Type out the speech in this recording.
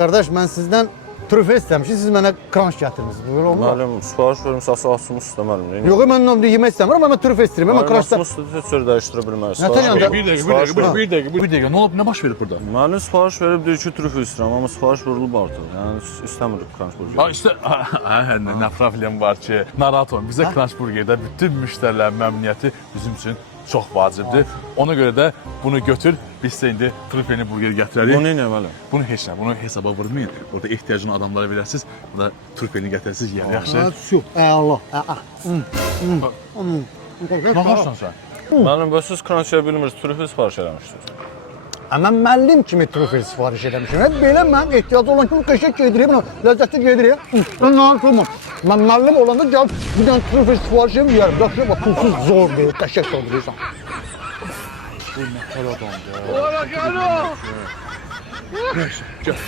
Qardaş, mən sizdən trüfə istəmişim, siz mənə kranş gətirmisiniz. Böyle olmaz. Müəllim, sifariş vermişsə asılmış üstə müəllim. Yox, mən onu yemək istəmirəm, amma trüfə istəyirəm. Mən kranşda... Asılmış üstə heç cür dəyişdirə bilməz. Nətən yanda? Bir dəqiqə. Nə olub, nə baş verib burada? Müəllim sifariş verib deyir ki, trüfə istəyirəm, amma sifariş vurulub artıq. Yəni istəmirik kranş burger. İşte, nə problem var ki, narahat olun. Bizə Crunch Burgerdə bütün müştərilərin məmnuniyyəti bizim üçün çox vacibdir. Ona görə də bunu götür, biz sizə indi trüfeli burger gətirərik. Bu nə müəllim? Bunu heç nə, bunu hesaba vurmayın. Orada ehtiyacını adamlara verəsiniz. Burada trüfelini gətirəsiniz, yer yaxşı. Şu, Allah. Nə baxırsan sən? Müəllim, bəs siz kranş yeyə bilmirsiniz, trüfə sifariş eləmişdiniz. Mən müəllim kimi trüfel sifariş eləmişəm. Belə mən ehtiyacı olan kimi qəşəng yedirəm, ləzzətli yedirəm. Mən narahat olmam. Mən müəllim olanda gəlib bir dənə trüfel sifariş eləyərəm. Yaxşı, bax, pulsuz zor deyil, qəşəng doldurursan. Bu nə xəl adamdır. Ola, gəl o! Gəl.